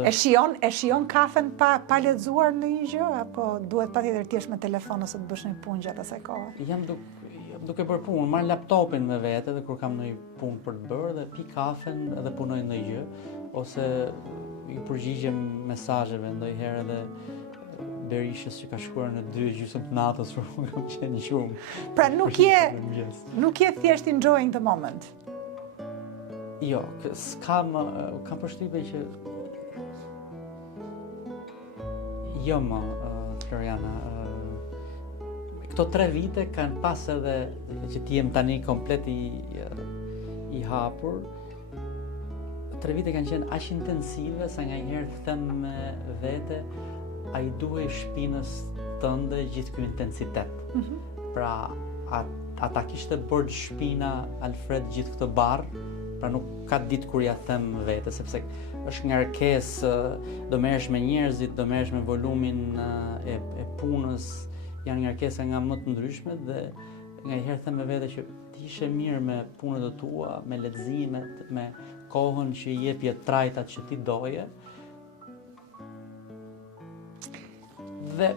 E shijon kafen pa lexuar ndonjë gjë, apo duhet patjetër të jesh me telefon ose të bësh një punë gjatë asaj kohe? Jam duke bërë punë, marr laptopin me vete dhe kur kam ndonjë punë për të bërë dhe pi kafen edhe punoj ndonjë gjë, ose ju përgjigjem mesazheve ndonjëherë edhe Berishës që ka shkuar në 2:30 të natës, por unë kam qenë gjumë. Pra nuk je thjesht enjoying the moment. Jo, kam përshtypjen që jo më, Floriana. Këto 3 vite kanë pas edhe që ti jem tani komplet i hapur. 3 vite kanë qenë aq intensive sa nganjëherë them me vete, a i duhej shpinës tënde gjithë ky intensitet. Pra, ata kishte borxh shpina Alfred gjithë këtë barë, pra nuk ka ditë kur ja them vete, sepse është ngarkesë, do merresh me njerëzit, do merresh me volumin e punës, janë ngarkesa nga më të ndryshmet dhe ngaherë them me vete që ti ishe mirë me punët e tua, me leximet, me kohën që i jepje trajtat që ti doje. Dhe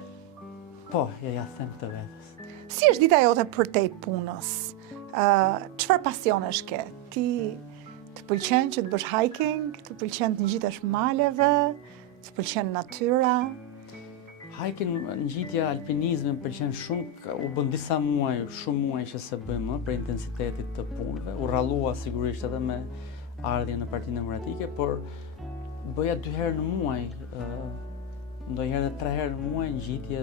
po, ja them të vetes. Si është dita jote përtej punës? Çfarë pasionesh ke? Ti të pëlqen që të bësh hiking, të pëlqen të ngjitesh maleve, të pëlqen natyra? Hiking, ngjitja, alpinizmi më pëlqen shumë, u bën disa muaj, shumë muaj që se bëj më për intensitetit të punëve. U rrallua sigurisht edhe me ardhje në Partinë Demokratike, por bëja 2 herë në muaj, ndonjëherë edhe 3 herë në muaj ngjitje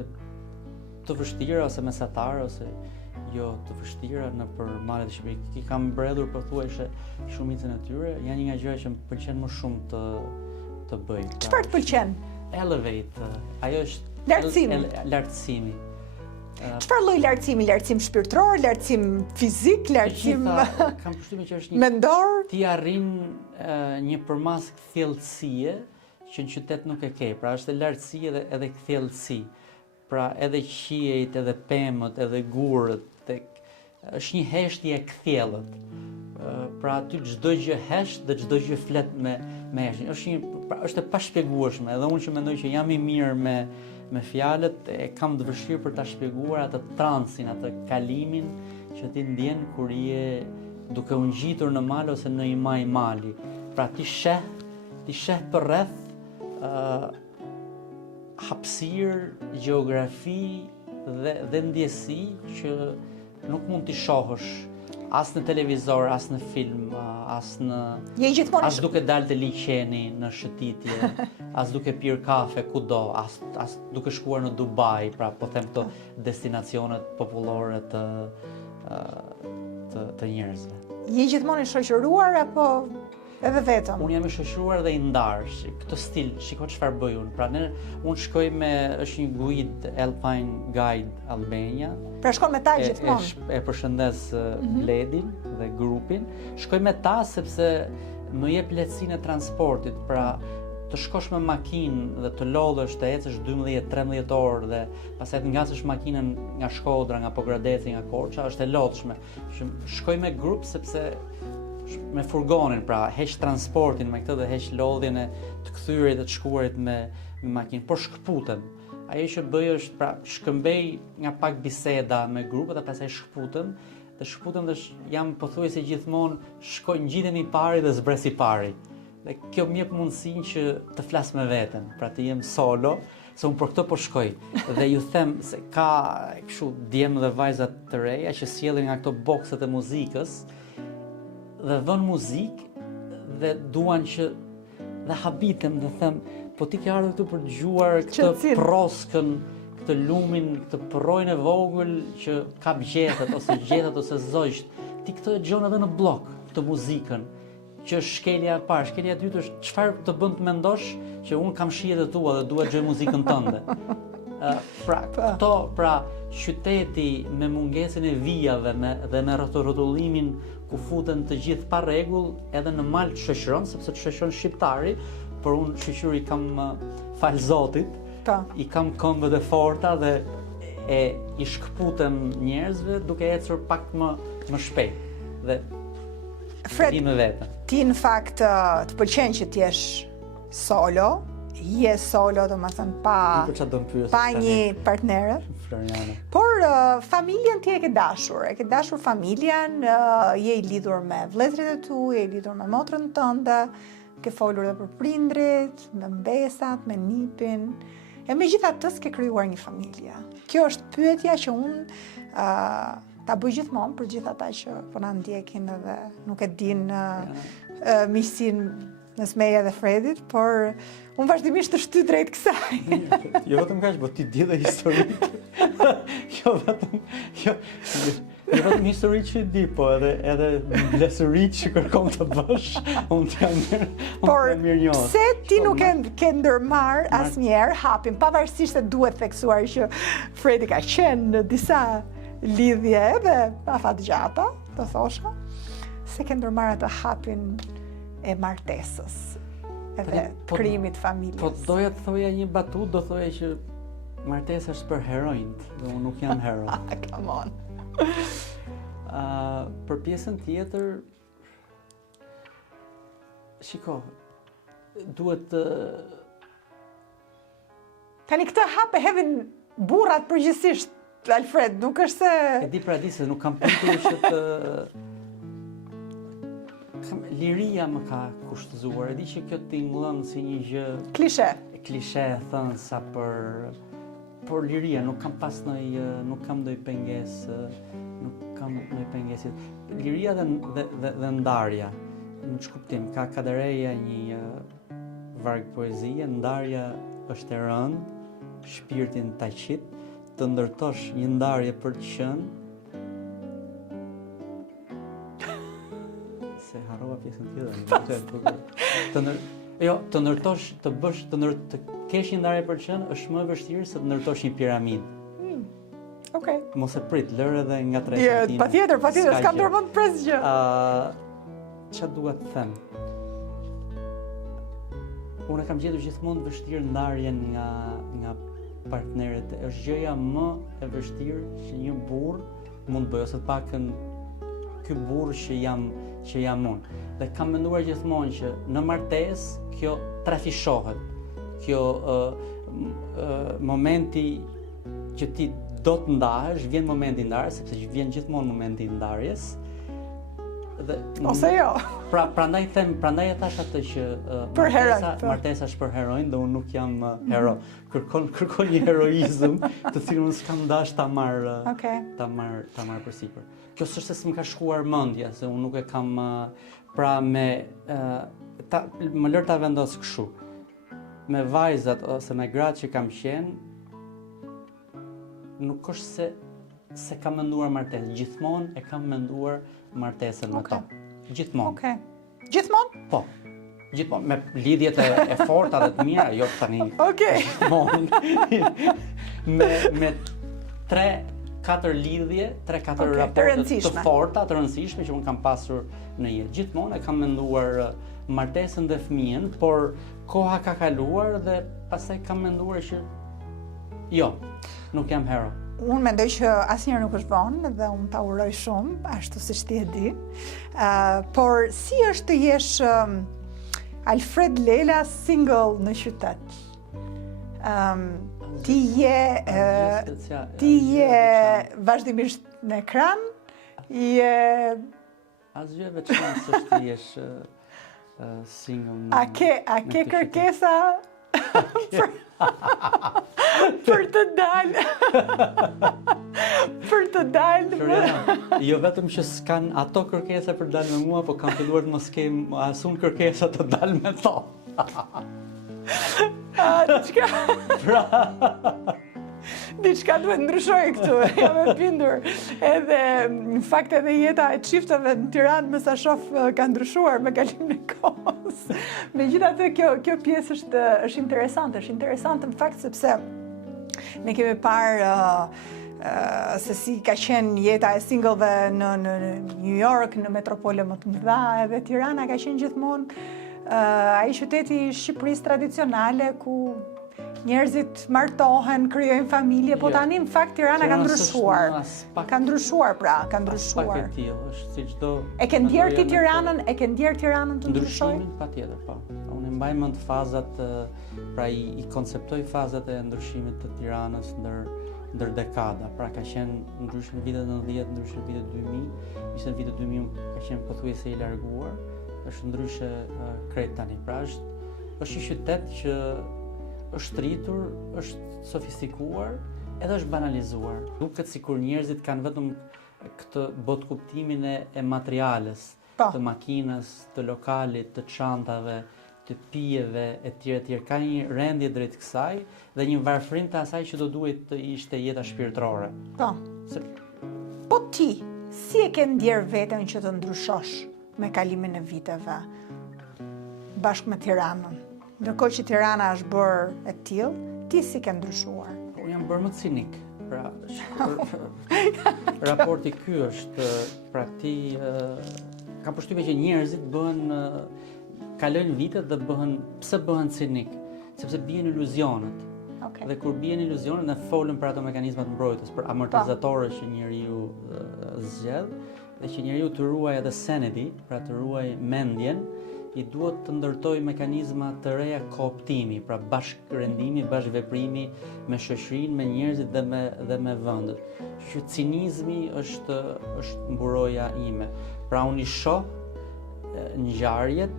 të vështira ose mesatare ose jo të vështira nëpër malet e Shqipërisë. Kam mbredhur pothuajse shumicën e tyre, janë një nga gjërat që më pëlqen më shumë të bëj. Çfarë të pëlqen? Elevate, ajo është lartësimi. Çfarë lloj lartësimi? Lartësim shpirtëror, lartësim fizik, lartësim kam përshtypjen që është një mendor? Ti arrin një përmas kthjellësie që në qytet nuk e ke. Pra është lartësi edhe kthjellësi. Pra edhe qiejt, edhe pemët, edhe gurët, është një heshtje e kthjellët. Pra aty çdo gjë hesht dhe çdo gjë flet me heshtje. Është e pashpjegueshme, edhe unë që mendoj që jam i mirë me fjalët, e kam të vështirë për ta shpjeguar atë transin, atë kalimin që ti ndjen kur je duke u ngjitur në mal ose në një maj mali. Pra ti sheh për rreth hapësirë, gjeografi dhe ndjesi që nuk mund t'i shohësh as në televizor, as në film, as duke dalë të liqeni në shëtitje, as duke pirë kafe kudo, as duke shkuar në Dubai, pra po them këto destinacionet popullore të njerëzve. Je gjithmonë i shoqëruar apo edhe vetëm? Unë jam i shoqëruar dhe i ndarë, këtë stil, shiko çfarë bëj unë. Pra unë shkoj është një guide Alpine Guide Albania. Pra shkon me ta gjithmonë? E përshëndes Bledin dhe grupin. Shkoj me ta sepse më jep lehtësinë e transportit, pra të shkosh me makinë dhe të lodhesh të ecësh 12-13 orë dhe pastaj të ngasësh makinën nga Shkodra, nga Pogradeci, nga Korça, është e lodhshme. Shkoj me grup sepse me furgonin, pra heq transportin me këtë dhe heq lodhjen e të kthyrit dhe të shkuarit me makinë, por shkëputem. Ajo që bëj është, pra shkëmbej nga pak biseda me grupet dhe pastaj shkëputem dhe jam pothuajse gjithmonë shkoj ngjitemi i pari dhe zbres i pari. Dhe kjo më jep mundësinë që të flas me veten, pra të jem solo, se unë për këtë po shkoj. Dhe ju them se ka kështu djemë dhe vajza të reja që sjellin nga këto bokset e muzikës dhe vën muzikë dhe duan që dhe habitem dhe them, po ti ke ardhur këtu për të dëgjuar këtë proskën, këtë lumin, këtë përrojnë e vogël që ka gjethet ose zogjt. Ti këtë e dëgjon edhe në blog, këtë muzikën, që është shkelja e parë. Shkelja e dytë është çfarë të bën të mendosh që unë kam shihet e tua dhe dua të dëgjoj muzikën tënde. Pra qyteti me mungesën e vijave dhe me rrotullimin ku futen të gjithë pa rregull, edhe në mal të shoqëron, sepse të shoqëron shqiptari, por unë shoqëri kam fal Zotit, i kam këmbët e forta dhe i shkëputem njerëzve duke ecur pak më shpejt. Dhe Fred, ti në fakt të pëlqen që t'jesh solo, je solo, do më thënë pa një partnere, por familjen ti e ke dashur familjen, je i lidhur me vëllezërit e tu, je i lidhur me motrën tënde, ke folur dhe për prindrit, me mbesat, me nipin, e megjithatë s'ke krijuar një familje. Kjo është pyetja që unë ta bëj gjithmonë për gjithë ata që po na ndjekin edhe nuk e din miqësinë mes meje dhe Fredit, por unë vazhdimisht të shty drejt kësaj. Jo vetëm kaq, po ti di dhe historik. Jo vetëm histori që di, po edhe blesëri që kërkon të bësh, unë të jam mirë njohur. Pse ti nuk ke ndërmarr asnjëherë hapin, pavarësisht se duhet theksuar që Fredi ka qenë në disa lidhje edhe afatgjata, të thosha, se ke ndërmarr atë hapin e martesës edhe krijimit familjes. Po doja të thoja një batut, do thoja që martesa është për heronjt, dhe unë nuk jam hero. Come on. Për pjesën tjetër, shiko, duhet Tani këtë hap e hedhin burrat përgjithsisht, Alfred, nuk është se... E di pra di se nuk kam pritur që të... Liria më ka kushtëzuar, e di që kjo tingëllon si një gjë... Klishe. Klishe e thënë sa por liria, nuk kam pas nuk kam ndonjë pengesë, nuk kam ndonjë pengesë. Liria dhe ndarja, në ç'kuptim, ka Kadereja një varg poezie, ndarja është e rëndë, shpirtin ta qit, të ndërtosh një ndarje për të qenë. Se harrova pjesën tjetër. Të ndërtosh, të kesh një ndarje për të qenë është më e vështirë se të ndërtosh një piramidë. Okej. Mos e prit, lërë edhe nga 3 Jo, cm. patjetër, s'kam dorëmend pres gjë. Çfarë dua të them? Unë kam gjetur gjithmonë vështirë ndarjen nga partnerët. Është gjëja më e vështirë që një burr mund të bëjë, ose të pakën ky burr që jam unë. Dhe kam menduar gjithmonë që në martesë kjo trafishohet. Kjo momenti që ti do të ndahesh, vjen momenti i ndarjes, sepse vjen gjithmonë momenti i ndarjes. Ose jo. Prandaj e thash atë që martesa është për heronjt dhe unë nuk jam hero. Kërkon një heroizëm të cilën unë s'kam dash ta marr përsipër. Kjo s'është se s'm ka shkuar mendja, se unë nuk e kam më lër ta vendos kështu. Me vajzat ose me gratë që kam qenë, nuk është se kam menduar martesën, gjithmonë e kam menduar martesën me to. Gjithmonë. Okej. Gjithmonë? Po. Gjithmonë me lidhjet e forta dhe të mira, jo tani. Okej. Gjithmonë. Me 3-4 lidhje, 3-4 raporte të forta, të rëndësishme që unë kam pasur në jetë. Gjithmonë e kam menduar martesën dhe fëmijën, por koha ka kaluar dhe pastaj kam menduar që jo, nuk jam hero. Unë mendoj që asnjëherë nuk është vonë dhe unë ta uroj shumë, ashtu siç ti e di. Por si është të jesh Alfred Lela single në qytet? Ti je vazhdimisht në ekran, asgjë veçantë s'është të jesh single. A ke kërkesa për të dalë? Për të dalë. Jo vetëm që s'kan ato kërkesa për të dalë me mua, po kam filluar të mos kem asun kërkesa të dalë me to. Diçka duhet ndryshoj këtu, jam e bindur. Edhe në fakt edhe jeta e çifteve në Tiranë më sa shoh ka ndryshuar me kalimin e kohës. Megjithatë kjo pjesë është interesante në fakt sepse ne kemi parë se si ka qenë jeta e singleve në New York, në metropole më të mëdha, edhe Tirana ka qenë gjithmonë ai qyteti i Shqipërisë tradicionale ku njerëzit martohen, krijojnë familje, po tani në fakt Tirana ka ndryshuar. Ka ndryshuar. Pak e tillë, është si çdo. E ke ndjer ti Tiranën, të ndryshoj? Ndryshimin patjetër, po. Unë mbaj mend fazat, pra i konceptoj fazat e ndryshimit të Tiranës ndër dekada. Pra ka qenë ndryshim në vitet 90, ndryshim në vitet 2000, ishte në vitet 2000 ka qenë pothuajse i larguar, është ndryshe krejt tani. Pra është një qytet që është rritur, është sofistikuar, edhe është banalizuar. Duket sikur njerëzit kanë vetëm këtë botë kuptimin e materiales, të makinës, të lokalit, të çantave, të pijeve etj. Ka një rendje drejt kësaj dhe një varfërim të asaj që do duhet të ishte jeta shpirtërore. Po ti, si e ke ndjer veten që të ndryshosh me kalimin e viteve bashkë me Tiranën? Ndërkohë që Tirana është bërë e tillë, ti si ke ndryshuar? Unë jam bërë më cinik. Pra, raporti ky është, pra ti kam përshtypjen që njerëzit kalojnë vitet dhe pse bëhen cinik? Sepse bien iluzionet. Okay. Dhe kur bien iluzionet, ne folëm për ato mekanizmat mbrojtës, për amortizatorët që njeriu zgjedh, dhe që njeriu të ruaj edhe sanity, pra të ruaj mendjen, I duhet të ndërtoj mekanizma të reja kooptimi, pra bashkërendimi, bashkëveprimi me shoqërinë, me njerëzit dhe me vendet. Që cinizmi është mburoja ime. Pra unë I shoh ngjarjet,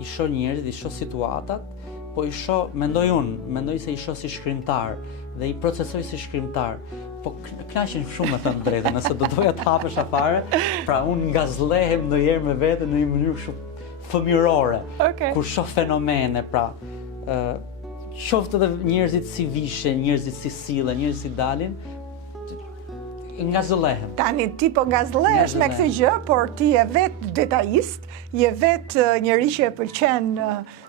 I shoh njerëzit, I shoh situatat, po I shoh, mendoj se I shoh si shkrimtar dhe I procesoj si shkrimtar. Po knaqen shumë me thënë drejtën, nëse do doja të hapesh fare, pra unë ngazllehem ndonjëherë me veten në një mënyrë shumë fëmijërore, kur shoh fenomene, pra qoftë edhe njerëzit si vishen, njerëzit si sillen, njerëzit si dalin, ngazëllehem. Tani ti po ngazëllehesh me këtë gjë, por ti je vetë detajist, je vetë njëri që e pëlqen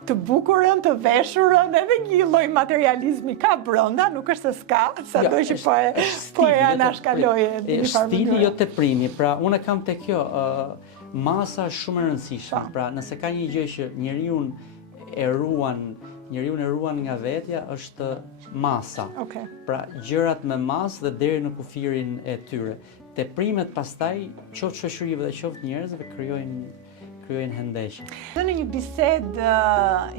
të bukurën, të veshurën, edhe një lloj materializmi ka brenda, nuk është se s'ka, sado që po e anashkaloje në një farë mënyrë. Stili jo teprimi, pra unë kam te kjo masa është shumë e rëndësishme. Pra nëse ka një gjë që njeriu e ruan nga vetja është masa. Okay. Pra gjërat me masë dhe deri në kufirin e tyre. Teprimet pastaj qoftë shoqërive dhe qoftë njerëzve krijojnë hendeshje. Në një bisedë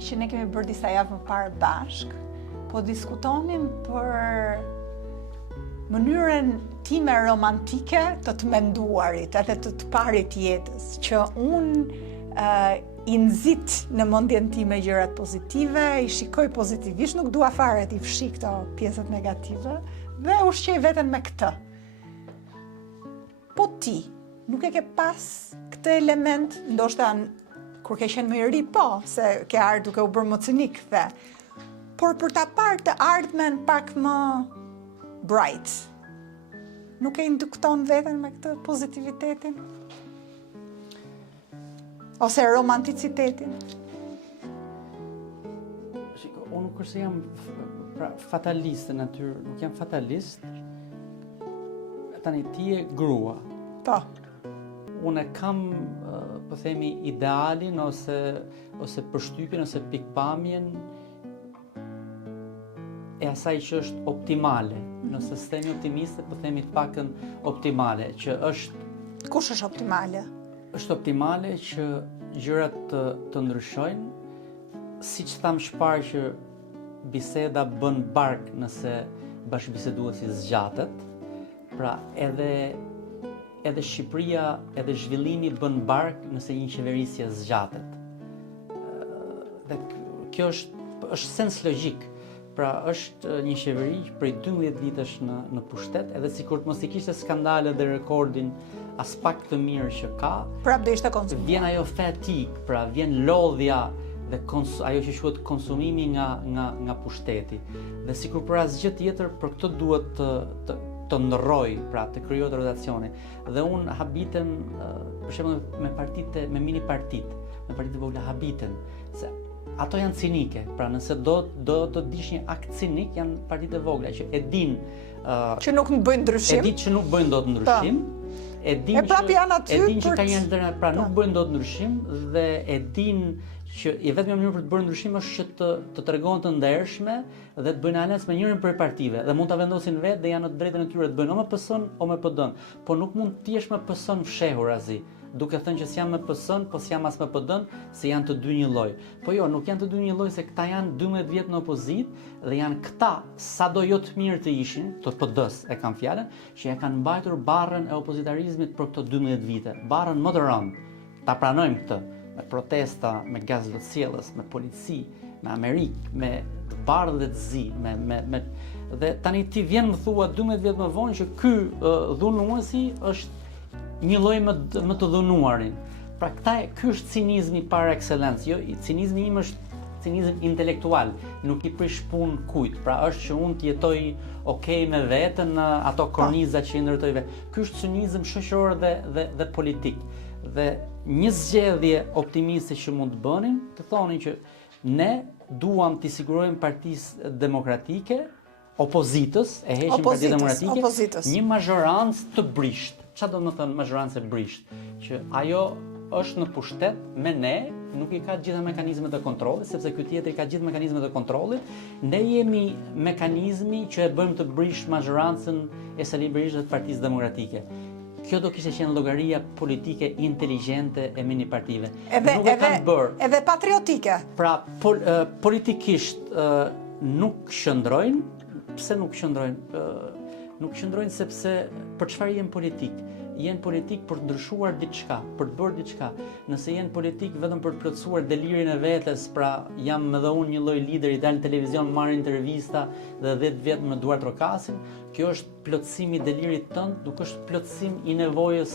që ne kemi bërë disa javë më parë bashk, po diskutonim për mënyrën time romantike të menduarit, edhe të parit jetës, që unë I nxit në mendjen time gjërat pozitive, I shikoj pozitivisht, nuk dua fare t'i fshi këto pjesët negative, dhe ushqej veten me këtë. Po ti, nuk e ke pas këtë element, ndoshta kur ke qenë më I ri, po, se ke ardhur duke u bërë më cinik, the. Por për ta parë të ardhmen pak më bright, nuk e indukton veten me këtë pozitivitetin? Ose romanticitetin? Shiko, unë nuk është se jam fatalist në natyrë, nuk jam fatalist. Tani ti je grua. Po. Unë kam, po themi, idealin ose përshtypjen ose pikpamjen e asaj që është optimale. Nëse s'themi optimiste, po themi të pakën optimale, që është... Kush është optimale? Është optimale që gjërat të ndryshojnë, siç tham shpar që biseda bën bark nëse bashkëbiseduesi zgjatet, pra edhe Shqipëria, edhe zhvillimi bën bark nëse një qeverisje zgjatet. Dhe kjo është sens logjik. Pra është një qeveri që prej 12 vitesh në pushtet, edhe sikur të mos I kishte skandale dhe rekordin as pak të mirë që ka, prap do ishte konsumuar. Vjen ajo fatik, pra vjen lodhja dhe ajo që quhet konsumimi nga pushteti. Dhe sikur për asgjë tjetër, për këtë duhet të ndrroj, pra të krijohet rotacioni. Dhe unë habitem, për shembull me mini partitë, me partitë vogla habitem, se ato janë cinike, pra nëse do të dish një akt cinik, janë partitë vogla që e din që nuk bëjnë ndryshim. E din që nuk bëjnë dot ndryshim. E din që ka një alternativë, pra nuk bëjnë dot ndryshim dhe e din që vetëm mënyrë për të bërë ndryshim është që të tregohen të ndershme dhe të bëjnë alencë me njërin prej partive dhe mund ta vendosin vetë dhe janë në të drejtën e tyre të bëjnë o me PS-n o me PD-n, po nuk mund të jesh me PS-n fshehur azi, duke thënë që s'jam me PS-n, po s'jam as me PD-n, se janë të dy një lloj. Po jo, nuk janë të dy një lloj, se këta janë 12 vjet në opozitë dhe janë këta, sado jo të mirë të ishin, të PD-s e kam fjalën, që ja kanë mbajtur barrën e opozitarizmit për këto 12 vite, barrën më të rëndë. Ta pranojmë këtë, me protesta, me gaz lotësjellës, me polici, me Amerikë, me të bardhë dhe të zi, dhe tani ti vjen më thua 12 vjet më vonë që ky dhunuesi është një lloj më të dhunuarin. Pra ky është cinizmi par excellence. Jo, cinizmi im është cinizëm intelektual, nuk I prish punë kujt. Pra është që unë të jetoj okay me veten në ato korniza që I ndërtoj vetë. Ky është cinizëm shoqëror dhe politik. Dhe një zgjedhje optimiste që mund të bënin, të thonin që ne duam t'i sigurojmë Partisë Demokratike, opozitës, e heqim Partinë Demokratike, një mazhorancë të brisht. Çfarë do të thënë mazhorancë e brisht? Që ajo është në pushtet me ne nuk i ka gjitha mekanizmet e kontrollit, sepse ky tjetri ka gjithë mekanizmet e kontrollit. Ne jemi mekanizmi që e bëjmë të brish majorancën e Sali Berishës dhe të Partisë Demokratike. Kjo do kishte qenë llogaria politike inteligjente e minipartive. Nuk e kanë bërë. Edhe patriotike. Pra, politikisht nuk qëndrojnë. Pse nuk qëndrojnë? Nuk qëndrojnë sepse për çfarë jenë politik? Jenë politik për të ndryshuar diçka, për të bërë diçka. Nëse jenë politik vetëm për të plotësuar delirin e vetes, pra jam edhe unë një lloj lideri, dal në televizion, marr intervista dhe 10 vjet me duar trokasin, kjo është plotësimi i delirit tënd, nuk është plotësim i nevojës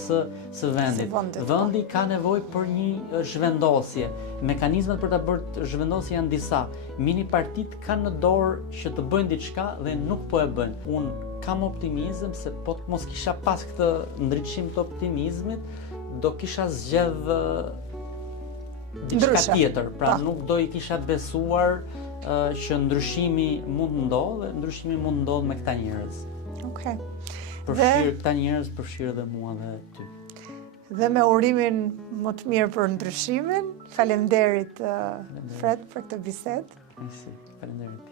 së vendit. Vendi ka nevojë për një zhvendosje. Mekanizmat për ta bërë zhvendosje janë disa. Mini partit kanë në dorë që të bëjnë diçka dhe nuk po e bëjnë. Unë kam optimizëm se po të mos kisha pas këtë ndriçim të optimizmit, do kisha zgjedh diçka tjetër. Pra nuk do i kisha besuar që ndryshimi mund të ndodhë, dhe ndryshimi mund të ndodhë me këta njerëz. Okej. Përfshirë këta njerëz, përfshirë dhe mua dhe ty. Dhe me urimin më të mirë për ndryshimin, faleminderit Fred për këtë bisedë. Faleminderit.